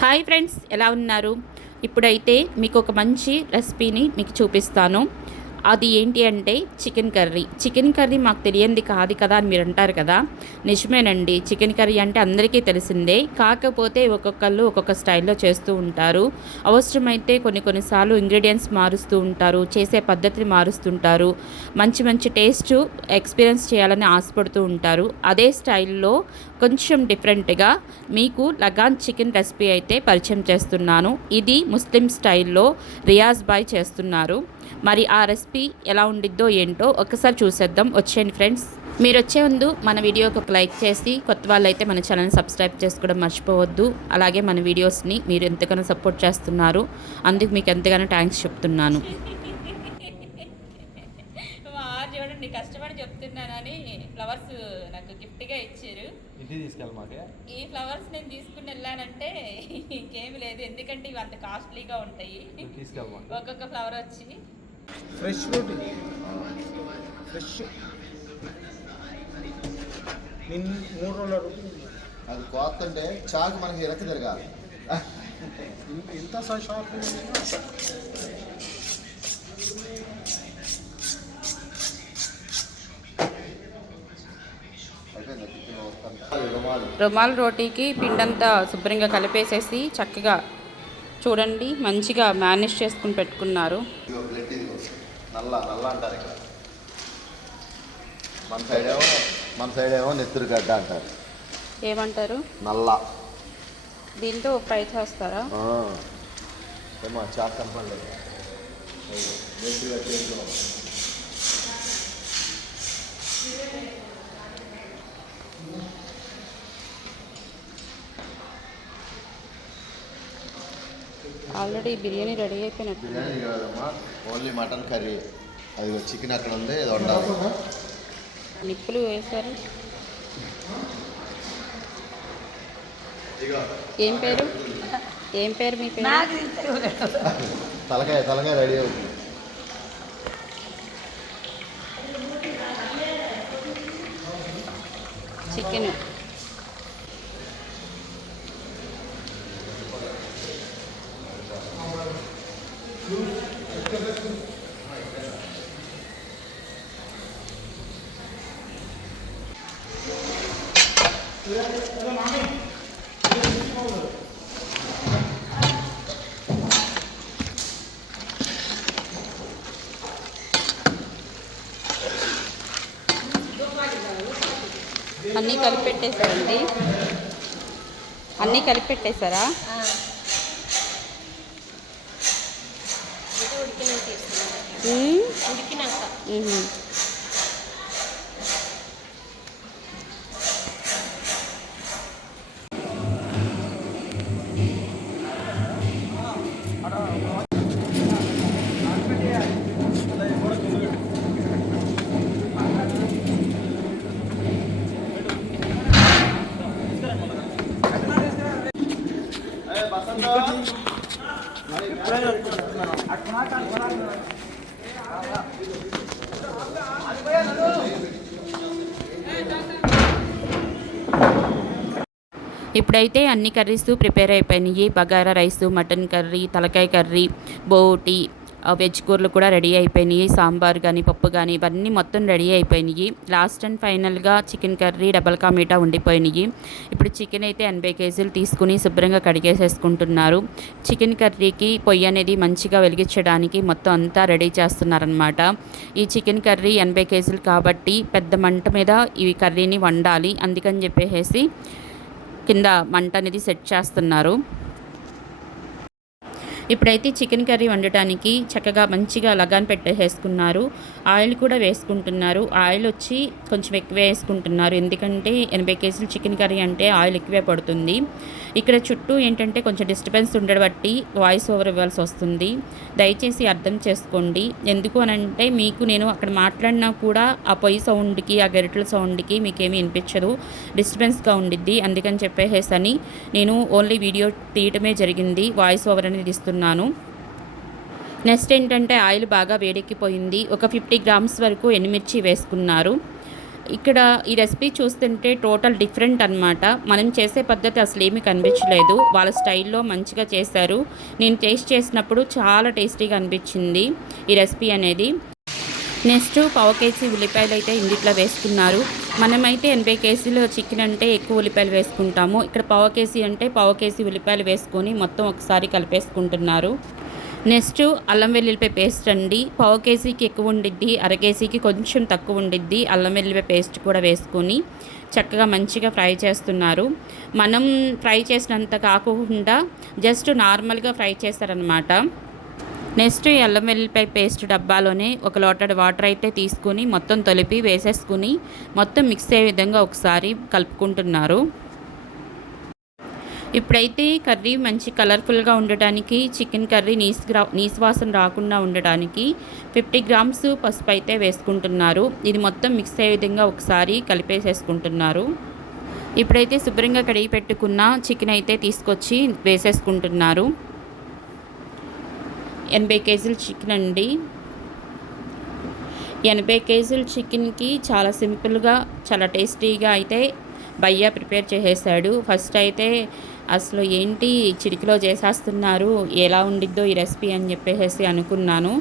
Hi friends, ఎలా ఉన్నారు? ఇప్పుడైతే మీకు ఒక మంచి రెసిపీని మీకు చూపిస్తాను. అది ఏంటి అంటే చికెన్ కర్రీ. చికెన్ కర్రీ మాకు తెలియంది కాదు కదా అని మీరు అంటారు కదా. నిజమేనండి, చికెన్ కర్రీ అంటే అందరికీ తెలిసిందే. కాకపోతే ఒక్కొక్కళ్ళు ఒక్కొక్క స్టైల్లో చేస్తూ ఉంటారు. అవసరమైతే కొన్నిసార్లు ఇంగ్రీడియంట్స్ మారుస్తూ ఉంటారు, చేసే పద్ధతిని మారుస్తుంటారు. మంచి మంచి టేస్ట్ ఎక్స్పీరియన్స్ చేయాలని ఆశపడుతూ ఉంటారు. అదే స్టైల్లో కొంచెం డిఫరెంట్గా మీకు లగాన్ చికెన్ రెసిపీ అయితే పరిచయం చేస్తున్నాను. ఇది ముస్లిం స్టైల్లో రియాజ్ బాయ్ చేస్తున్నారు. మరి ఆ రెసిపీ ఎలా ఉండిద్దో ఏంటో ఒకసారి చూసేద్దాం. వచ్చేయండి ఫ్రెండ్స్. మీరు వచ్చే ముందు మన వీడియోకి ఒక లైక్ చేసి, కొత్త వాళ్ళు అయితే మన ఛానల్ని సబ్స్క్రైబ్ చేసుకోవడం మర్చిపోవద్దు. అలాగే మన వీడియోస్ని మీరు ఎంతగానో సపోర్ట్ చేస్తున్నారు, అందుకు మీకు ఎంతగానో థ్యాంక్స్ చెప్తున్నాను. చూడండి, కష్టపడి చెప్తున్నానని ఫ్లవర్స్ నాకు గిఫ్ట్గా ఇచ్చారు. ఈ ఫ్లవర్స్ నేను తీసుకుని వెళ్ళానంటే ఇంకేమి లేదు, ఎందుకంటే ఇవి అంత కాస్ట్లీగా ఉంటాయి. ఒక్కొక్క ఫ్లవర్ వచ్చి ఫ్రెష్ ఫ్రూట్, ఫ్రెష్ 3 రోజుల అది కోత అంటే చాకు మనకి రెక్క తిరగాలి. ఇంత షార్ప్ రుమాల్ రోటీకి పిండంతా శుభ్రంగా కలిపేసేసి చక్కగా చూడండి మంచిగా మేనేజ్ చేసుకుని పెట్టుకున్నారు. నల్ల నల్ల అంటారు ఇక్కడ, మన సైడ్ ఏమో నెత్తురు గడ్డ అంటారు. ఏమంటారు? నల్ల. దీంతో ఫ్రై చేస్తారా? ఏమో చేస్తాను పండుగ. ఆల్రెడీ బిర్యానీ రెడీ అయిపోయినట్టు. బిర్యానీ కాదమ్మా, ఓన్లీ మటన్ కర్రీ. అది చికెన్ అక్కడ ఉంది, అది వండాలి. నిప్పులు వేశారు. ఏం పేరు మీ పేరు? తలకాయ రెడీ అవుతుంది. చికెన్ అన్నీ కలిపెట్టేశారండి. అన్నీ కలిపెట్టేశారా? ఇప్పుడైతే అన్ని కర్రీస్ ప్రిపేర్ అయిపోయినాయి. బగారా రైస్, మటన్ కర్రీ, తలకాయ కర్రీ, బోటి, వెజ్ కూరలు కూడా రెడీ అయిపోయినాయి. సాంబార్ కానీ, పప్పు కానీ ఇవన్నీ మొత్తం రెడీ అయిపోయినాయి. లాస్ట్ అండ్ ఫైనల్గా chicken curry, double ka meetha ఉండిపోయినాయి. ఇప్పుడు చికెన్ అయితే 80 కేజీలు తీసుకుని శుభ్రంగా కడిగేసేసుకుంటున్నారు. చికెన్ కర్రీకి పొయ్యి అనేది మంచిగా వెలిగించడానికి మొత్తం అంతా రెడీ చేస్తున్నారనమాట. ఈ చికెన్ కర్రీ 80 కేజీలు కాబట్టి పెద్ద మంట మీద ఈ కర్రీని వండాలి. అందుకని చెప్పేసి కింద మంట అనేది సెట్ చేస్తున్నారు. ఇప్పుడైతే చికెన్ కర్రీ వండటానికి చక్కగా మంచిగా లగాన్ పెట్టేసుకున్నారు. ఆయిల్ కూడా వేసుకుంటున్నారు. ఆయిల్ వచ్చి కొంచెం ఎక్కువ వేసుకుంటున్నారు, ఎందుకంటే 80 కేజీలు చికెన్ కర్రీ అంటే ఆయిల్ ఎక్కువే పడుతుంది. ఇక్కడ చుట్టూ ఏంటంటే కొంచెం డిస్టర్బెన్స్ ఉండడం బట్టి వాయిస్ ఓవర్ ఇవ్వాల్సి వస్తుంది. దయచేసి అర్థం చేసుకోండి. ఎందుకు అనంటే మీకు నేను అక్కడ మాట్లాడినా కూడా ఆ పొయ్యి సౌండ్కి, ఆ గరిటెల సౌండ్కి మీకేమీ వినిపించదు, డిస్టర్బెన్స్గా ఉండిద్ది. అందుకని చెప్పేసి నేను ఓన్లీ వీడియో తీయటమే జరిగింది, వాయిస్ ఓవర్ అనేది ఇస్తున్నాను. నెక్స్ట్ ఏంటంటే ఆయిల్ బాగా వేడెక్కిపోయింది. ఒక 50 గ్రామ్స్ వరకు ఎండుమిర్చి వేసుకున్నారు. ఇక్కడ ఈ రెసిపీ చూస్తుంటే టోటల్ డిఫరెంట్ అనమాట. మనం చేసే పద్ధతి అసలు ఏమీ కనిపించలేదు. వాళ్ళ స్టైల్లో మంచిగా చేశారు. నేను టేస్ట్ చేసినప్పుడు చాలా టేస్టీగా అనిపించింది ఈ రెసిపీ అనేది. నెక్స్ట్ పావు కేజీ ఉల్లిపాయలు అయితే ఇందుట్లో వేసుకున్నారు. మనమైతే 80 కేజీలు చికెన్ అంటే ఎక్కువ ఉల్లిపాయలు వేసుకుంటాము. ఇక్కడ పావు కేజీ అంటే పావు కేజీ ఉల్లిపాయలు వేసుకొని మొత్తం ఒకసారి కలిపేసుకుంటున్నారు. నెక్స్ట్ అల్లం వెల్లుల్లిపాయ పేస్ట్ అండి. పావు కేజీకి ఎక్కువ ఉండిద్ది, అర కేజీకి కొంచెం తక్కువ ఉండిద్ది. అల్లం వెల్లుల్లిపాయ పేస్ట్ కూడా వేసుకొని చక్కగా మంచిగా ఫ్రై చేస్తున్నారు. మనం ఫ్రై చేసినంత కాకుండా జస్ట్ నార్మల్గా ఫ్రై చేస్తారనమాట. నెక్స్ట్ ఈ అల్లం వెల్లుల్లిపాయ పేస్ట్ డబ్బాలోనే ఒక లోటడ్ వాటర్ అయితే తీసుకుని మొత్తం తొలిపి వేసేసుకుని మొత్తం మిక్స్ అయ్యే విధంగా ఒకసారి కలుపుకుంటున్నారు. ఇప్పుడైతే కర్రీ మంచి కలర్ఫుల్గా ఉండటానికి చికెన్ కర్రీ నీసు వాసన రాకుండా ఉండటానికి 50 గ్రామ్స్ పసుపు అయితే వేసుకుంటున్నారు. ఇది మొత్తం మిక్స్ అయ్యే విధంగా ఒకసారి కలిపేసేసుకుంటున్నారు. ఇప్పుడైతే శుభ్రంగా కడిగి పెట్టుకున్న చికెన్ అయితే తీసుకొచ్చి వేసేసుకుంటున్నారు. 80 కేజీల చికెన్ అండి. 80 కేజీల చికెన్కి చాలా సింపుల్గా చాలా టేస్టీగా అయితే భయ్యా ప్రిపేర్ చేసేసాడు. ఫస్ట్ అయితే అసలు ఏంటి చిటికలో చేసేస్తున్నారు, ఎలా ఉండిద్దో ఈ రెసిపీ అని చెప్పేసి అనుకున్నాను.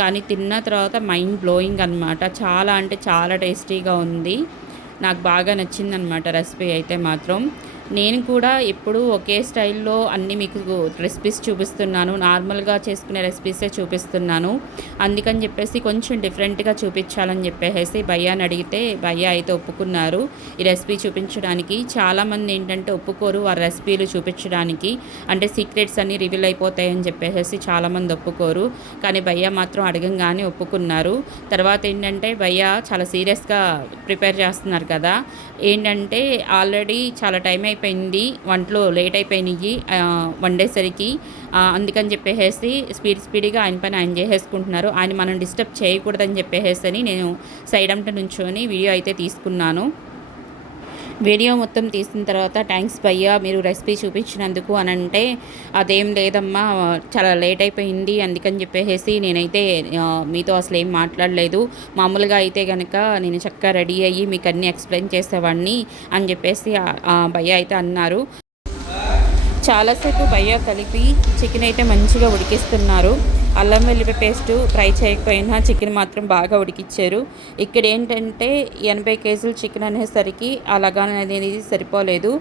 కానీ తిన్న తర్వాత మైండ్ బ్లోయింగ్ అనమాట. చాలా అంటే చాలా టేస్టీగా ఉంది. నాకు బాగా నచ్చిందనమాట రెసిపీ అయితే మాత్రం. నేను కూడా ఎప్పుడూ ఒకే స్టైల్లో అన్నీ మీకు రెసిపీస్ చూపిస్తున్నాను. నార్మల్గా చేసుకునే రెసిపీసే చూపిస్తున్నాను. అందుకని చెప్పేసి కొంచెం డిఫరెంట్గా చూపించాలని చెప్పేసి భయ్యాని అడిగితే భయ్యా అయితే ఒప్పుకున్నారు ఈ రెసిపీ చూపించడానికి. చాలామంది ఏంటంటే ఒప్పుకోరు ఆ రెసిపీలు చూపించడానికి, అంటే సీక్రెట్స్ అన్నీ రివీల్ అయిపోతాయని చెప్పేసి చాలామంది ఒప్పుకోరు. కానీ భయ్యా మాత్రం అడగంగానే ఒప్పుకున్నారు. తర్వాత ఏంటంటే భయ్యా చాలా సీరియస్గా ప్రిపేర్ చేస్తున్నారు కదా. ఏంటంటే ఆల్రెడీ చాలా టైం అయిపోయింది, వంటలో లేట్ అయిపోయినాయి వండేసరికి. అందుకని చెప్పేసి స్పీడ్గా ఆయన పని ఆయన చేసేసుకుంటున్నారు. ఆయన మనం డిస్టర్బ్ చేయకూడదని చెప్పేసి నేను సైడ్ అంట నుంచొని వీడియో అయితే తీసుకున్నాను. వీడియో మొత్తం తీసిన తర్వాత థ్యాంక్స్ భయ్యా మీరు రెసిపీ చూపించినందుకు అని అంటే, అదేం లేదమ్మా చాలా లేట్ అయిపోయింది అందుకని చెప్పేసి నేనైతే మీతో అసలు ఏం మాట్లాడలేదు. మామూలుగా అయితే కనుక నేను చక్కగా రెడీ అయ్యి మీకు అన్నీ ఎక్స్ప్లెయిన్ చేసేవాడిని అని చెప్పేసి భయ్యా అయితే అన్నారు. చాలాసేపు భయ్యా కలిపి చికెన్ అయితే మంచిగా ఉడికిస్తున్నారు. అల్లం వెల్లుల్లి పేస్టు ఫ్రై చేయకపోయినా చికెన్ మాత్రం బాగా ఉడికిచ్చారు. ఇక్కడ ఏంటంటే 80 కేజీలు చికెన్ అనేసరికి ఆ లగాన్ అనేది సరిపోలేదు.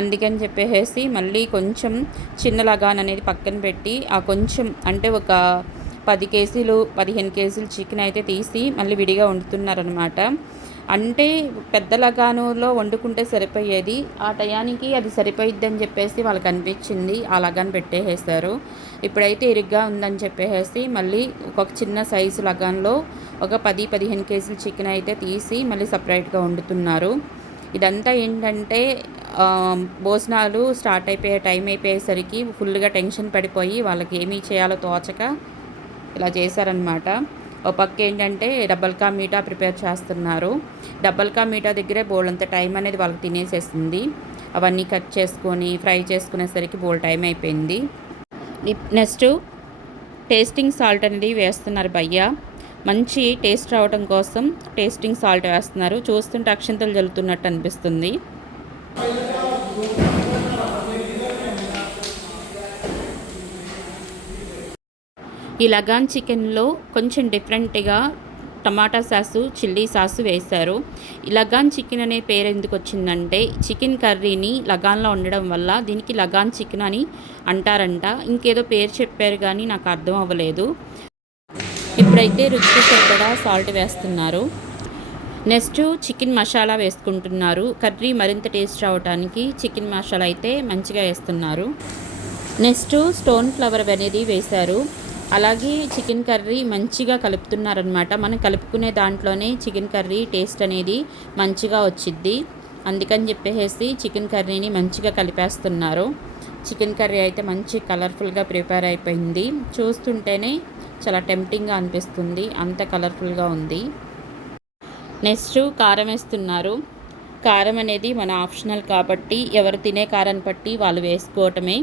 అందుకని చెప్పేసి మళ్ళీ కొంచెం చిన్న లగాన్ అనేది పక్కన పెట్టి ఆ కొంచెం అంటే ఒక 10 కేజీలు 15 కేజీలు చికెన్ అయితే తీసి మళ్ళీ విడిగా వండుతున్నారనమాట. అంటే పెద్ద లగానులో వండుకుంటే సరిపోయేది, ఆ టయానికి అది సరిపోయిద్దని చెప్పేసి వాళ్ళకి అనిపించింది, ఆ లగాన్ పెట్టేసేసారు. ఇప్పుడైతే ఇరుగ్గా ఉందని చెప్పేసి మళ్ళీ ఒక చిన్న సైజు లగాన్లో ఒక 10-15 కేజీల చికెన్ అయితే తీసి మళ్ళీ సపరేట్గా వండుతున్నారు. ఇదంతా ఏంటంటే భోజనాలు స్టార్ట్ అయిపోయే టైం అయిపోయేసరికి ఫుల్గా టెన్షన్ పడిపోయి వాళ్ళకి ఏమీ చేయాలో తోచక ఇలా చేశారనమాట. ఒక పక్క ఏంటంటే డబల్ కా మీఠా ప్రిపేర్ చేస్తున్నారు. డబల్ కా మీఠా దగ్గరే బోల్డంత టైం అనేది వాళ్ళకి తినేసేసింది. అవన్నీ కట్ చేసుకొని ఫ్రై చేసుకునేసరికి బోల్ టైం అయిపోయింది. నెక్స్ట్ టేస్టింగ్ సాల్ట్ అనేది వేస్తున్నారు భయ్యా. మంచి టేస్ట్ రావడం కోసం టేస్టింగ్ సాల్ట్ వేస్తున్నారు. చూస్తుంటే అక్షంతలు జల్లుతున్నట్టు అనిపిస్తుంది. ఈ లగాన్ చికెన్లో కొంచెం డిఫరెంట్గా టమాటా సాసు చిల్లీ సాసు వేశారు. ఈ లగాన్ చికెన్ అనే పేరు ఎందుకు వచ్చిందంటే చికెన్ కర్రీని లగాన్లో ఉండడం వల్ల దీనికి లగాన్ చికెన్ అని అంటారంట. ఇంకేదో పేరు చెప్పారు కానీ నాకు అర్థం అవ్వలేదు. ఇప్పుడైతే రుచికి సరిపడా సాల్ట్ వేస్తున్నారు. నెక్స్ట్ చికెన్ మసాలా వేసుకుంటున్నారు. కర్రీ మరింత టేస్ట్ రావడానికి చికెన్ మసాలా అయితే మంచిగా వేస్తున్నారు. నెక్స్ట్ స్టోన్ ఫ్లవర్ అనేది వేశారు. అలాగే చికెన్ కర్రీ మంచిగా కలుపుతున్నారనమాట. మనం కలుపుకునే దాంట్లోనే చికెన్ కర్రీ టేస్ట్ అనేది మంచిగా వచ్చిద్ది. అందుకని చెప్పేసి చికెన్ కర్రీని మంచిగా కలిపేస్తున్నారు. చికెన్ కర్రీ అయితే మంచి కలర్ఫుల్గా ప్రిపేర్ అయిపోయింది. చూస్తుంటేనే చాలా టెంప్టింగ్గా అనిపిస్తుంది, అంత కలర్ఫుల్గా ఉంది. నెక్స్ట్ కారం వేస్తున్నారు. కారం అనేది మన ఆప్షనల్ కాబట్టి ఎవరు తినే కారాన్ని బట్టి వాళ్ళు వేసుకోవటమే.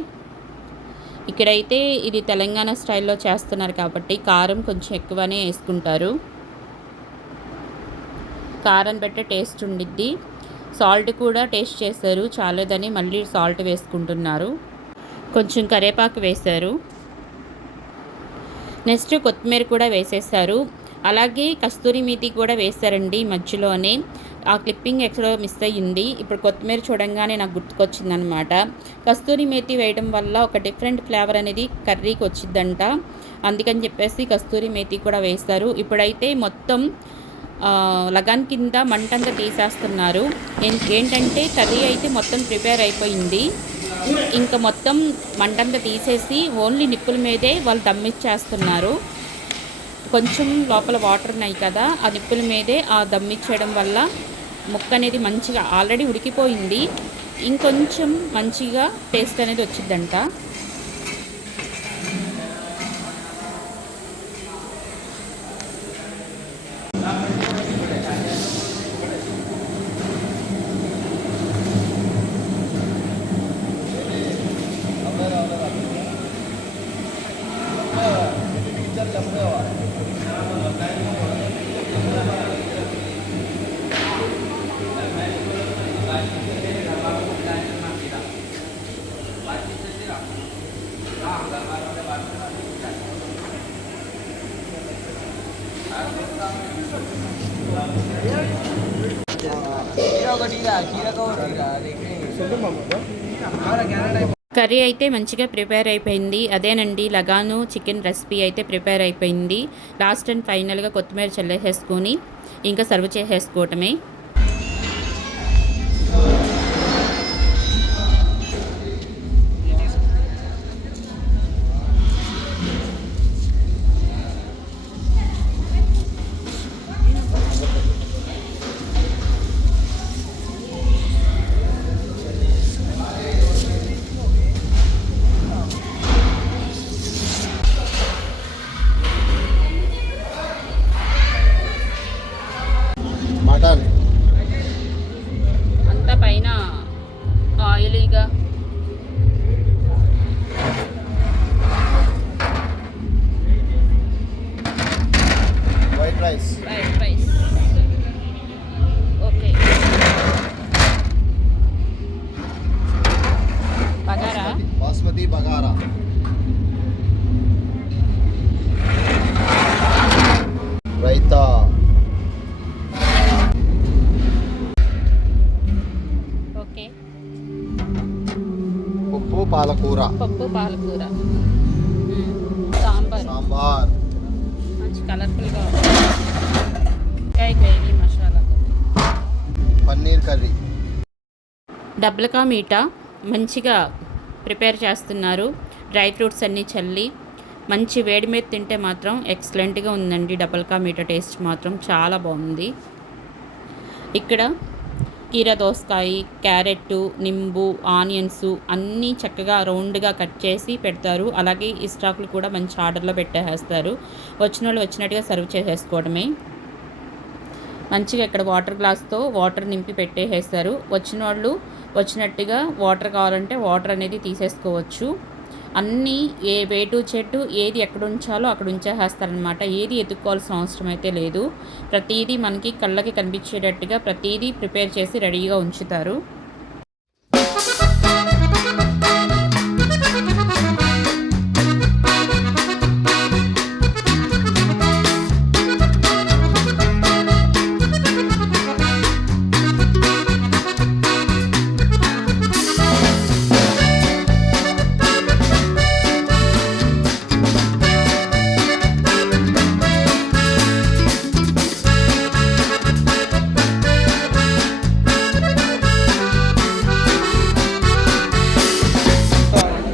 ఇక్కడైతే ఇది తెలంగాణ స్టైల్లో చేస్తున్నారు కాబట్టి కారం కొంచెం ఎక్కువనే వేసుకుంటారు. కారం పెట్టే టేస్ట్ ఉండిద్ది. సాల్ట్ కూడా టేస్ట్ చేశారు, చాలేదని మళ్ళీ సాల్ట్ వేసుకుంటున్నారు. కొంచెం కరివేపాకు వేశారు. నెక్స్ట్ కొత్తిమీర కూడా వేసేసారు. అలాగే కస్తూరి మేతి కూడా వేశారండి మధ్యలోనే. ఆ క్లిప్పింగ్ ఎక్కడో మిస్ అయ్యింది. ఇప్పుడు కొత్తిమీర చూడంగానే నాకు గుర్తుకొచ్చిందనమాట. కస్తూరి మేతి వేయడం వల్ల ఒక డిఫరెంట్ ఫ్లేవర్ అనేది కర్రీకి వచ్చిద్దంట. అందుకని చెప్పేసి కస్తూరి మేతి కూడా వేస్తారు. ఇప్పుడైతే మొత్తం లగాన్ కింద మంటంతా తీసేస్తున్నారు. ఏంటంటే కర్రీ అయితే మొత్తం ప్రిపేర్ అయిపోయింది. ఇంకా మొత్తం మంటంతా తీసేసి ఓన్లీ నిప్పుల మీదే వాళ్ళు దమ్మిచ్చేస్తున్నారు. కొంచెం లోపల వాటర్ ఉన్నాయి కదా, ఆ నిప్పుల మీదే ఆ దమ్మిచ్చేయడం వల్ల ముక్క అనేది మంచిగా ఆల్రెడీ ఉడికిపోయింది, ఇంకొంచెం మంచిగా టేస్ట్ అనేది వచ్చిందంట. కర్రీ అయితే మంచిగా ప్రిపేర్ అయిపోయింది. అదేనండి లగాను చికెన్ రెసిపీ అయితే ప్రిపేర్ అయిపోయింది. లాస్ట్ అండ్ ఫైనల్గా కొత్తిమీర చల్లేసేసుకొని ఇంకా సర్వ్ చేసేసుకోవటమే. మటన్ అంతా పైన ఆయిలీగా white rice okay. Bagara basmati bagara, raita, okay. పప్పు పాలకూర, సాంబార్, మంచి కలర్ఫుల్గా gravy masala, paneer curry. Double ka meetha మంచిగా ప్రిపేర్ చేస్తున్నారు. డ్రై ఫ్రూట్స్ అన్నీ చల్లి మంచి వేడి మీద తింటే మాత్రం ఎక్సలెంట్గా ఉందండి. డబుల్ కా మీఠా టేస్ట్ మాత్రం చాలా బాగుంది. ఇక్కడ కీర దోసకాయ, క్యారెట్, నింబు, ఆనియన్స్ అన్నీ చక్కగా రౌండ్గా కట్ చేసి పెడతారు. అలాగే ఈ స్టాకులు కూడా మంచి ఆర్డర్లో పెట్టేస్తారు. వచ్చిన వాళ్ళు వచ్చినట్టుగా సర్వ్ చేసేసుకోవడమే. మంచిగా ఇక్కడ వాటర్ గ్లాస్తో వాటర్ నింపి పెట్టేసేస్తారు. వచ్చిన వాళ్ళు వచ్చినట్టుగా వాటర్ కావాలంటే వాటర్ అనేది తీసేసుకోవచ్చు. అన్నీ వే టు చెట్టు ఏది ఎక్కడ ఉంచాలో అక్కడ ఉంచేస్తారనమాట. ఏది ఎత్తుక్కోవాల్సిన అవసరం అయితే లేదు. ప్రతిదీ మనకి కళ్ళకి కనిపించేటట్టుగా ప్రతిదీ ప్రిపేర్ చేసి రెడీగా ఉంచుతారు.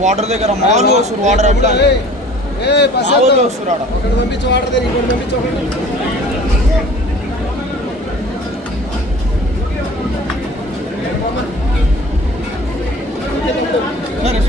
వాటర్ దగ్గర మామూలు వస్తారు వాటర్ అంటే మామూలు వస్తారు ఆడ ఒకటి పంపించి వాటర్ దగ్గర ఇంకోటి పంపించి ఒకటి సరే.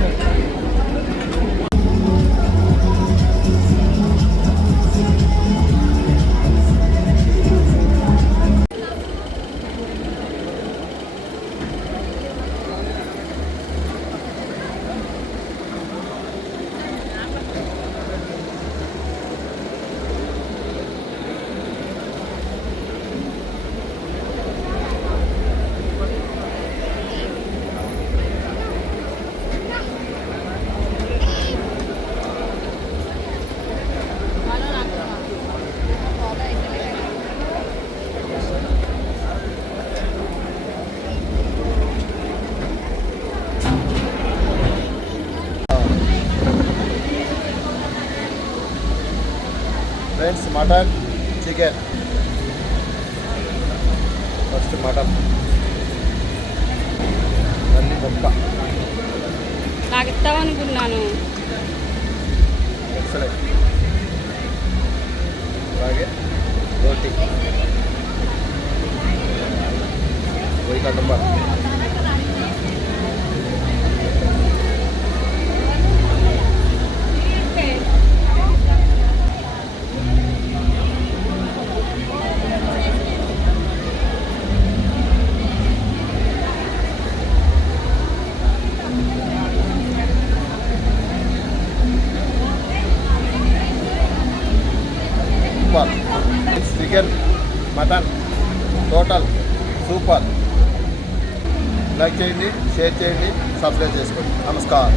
Friends mutton chicken. First mutton మళ్ళీ ముక్క నాకు ఇస్తామనుకున్నాను. ఎక్సలెంట్. అలాగే రోటీ పోయి కటుంబ super. Chicken mutton total super. Like చేయండి, షేర్ చేయండి, సబ్స్క్రైబ్ చేసుకోండి. నమస్కారం.